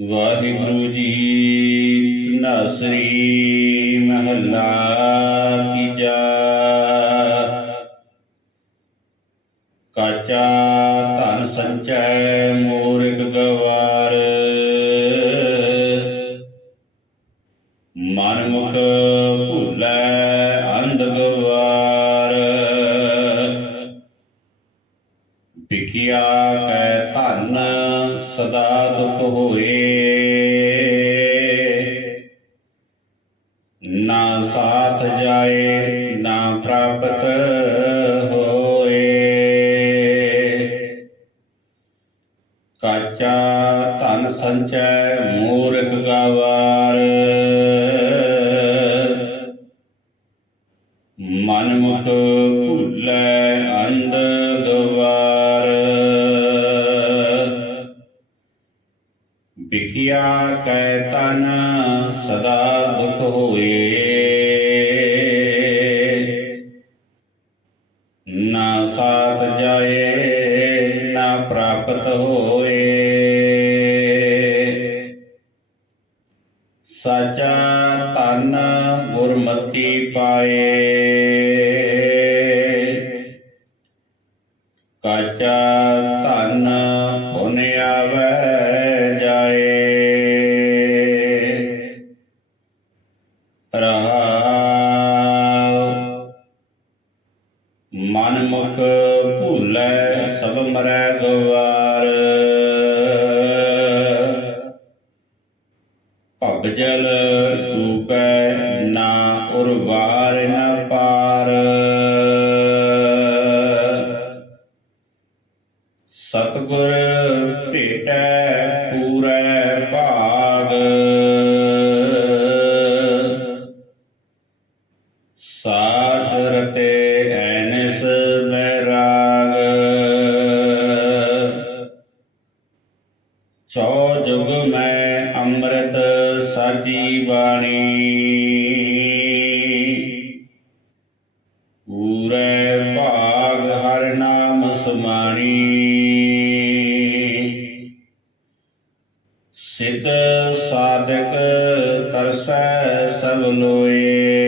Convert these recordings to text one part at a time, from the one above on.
ਵਾਹਿਗੁਰੂ ਜੀ, ਨਸਰੀ ਮਹੱਲਾ ਤੀਜਾ ਕਾਚਾ ਧਨ ਸੰਚੈ ਮੂਰਖ ਗਵਾਰ। ਮਨ ਮੁਖ ਭੁੱਲੈ ਅੰਧ ਗਵਾਰ। ਵਿਖਿਆ ਕੈ ਧਨ ਸਦਾ ਦੁਖ ਹੋਏ। ਨਾ ਸਾਥ ਜਾਏ, ਨਾ ਪ੍ਰਾਪਤ ਹੋਏ। ਕਾਚਾ ਧਨ ਸੰਚੈ ਮੂਰਖ ਗਵਾਰ। ਮਨਮੁਖ ਮੁਖ ਭੁੱਲੈ ਅੰਧ ਗਵਾਰ। ਵਿਖਿਆ ਕੈ ਤਨ ਸਦਾ ਦੁਖ ਹੋਏ। ਨਾ ਸਾਥ ਜਾਏ, ਨਾ ਪ੍ਰਾਪਤ ਹੋਏ। ਸਾਚਾ ਤਨ ਗੁਰਮਤੀ ਪਾਏ। ਕਾਚਾ ਮਨ ਮੁਖ ਭੂਲੈ ਸਭ ਮਰੈ ਗਵਾਰ ਭਗਜਲ ਜਲ ਨਾ ਉਰਵਾਰ ਨ ਪਾਰ। ਸਤਿਗੁਰ ਭੇਟੈ ਬੈਰਾਗ ਚੌ ਜੁਗ ਮੈਂ ਅੰਮ੍ਰਿਤ ਸਾਜੀ ਬਾਣੀ। ਪੂਰੇ ਭਾਗ ਹਰ ਨਾਮ ਸਮਾਣੀ। ਸਿੱਧ ਸਾਧਕ ਤਰਸੈ ਸਭ ਲੋਏ।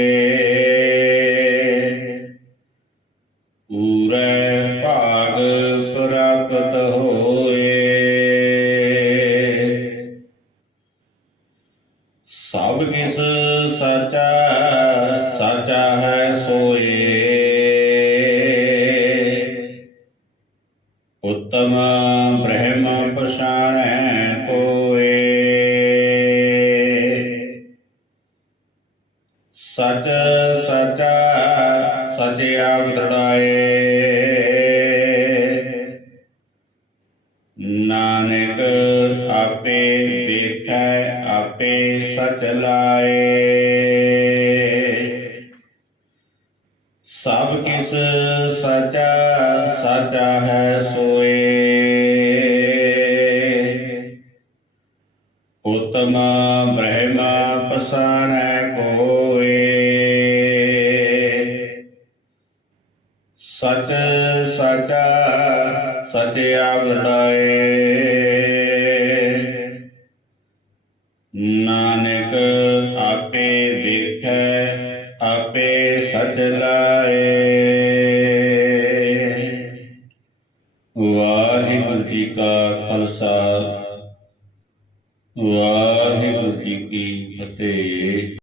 ਸਭ ਕਿਸ ਸਾਚਾ, ਸਚਾ ਹੈ ਸੋਏ। ਉਤਮ ਬ੍ਰਹਮ ਪਛਾਣੈ ਕੋਏ। ਸਚ, ਸਚਾ, ਸਚਿਆ ਦੜਾਏ ਨਾਨਕ ਆਪੇ ਵੇਖੈ ਆਪੇ ਸਚ ਲਾਏ ਸਭ ਕਿਸ ਸਚਾ ਸਚਾ ਹੈ ਸੋਏ ਉਤਮ ਬ੍ਰਹਮ ਪਸਾਣੈ ਕੋਏ ਸਚ ਸਚਾ ਸਚਿਆ ਆਪੇ ਸਚ ਲਾਏ। ਵਾਹਿਗੁਰੂ ਜੀ ਕਾ ਖਾਲਸਾ ਵਾਹਿਗੁਰੂ ਜੀ ਕੀ ਫਤਿਹ।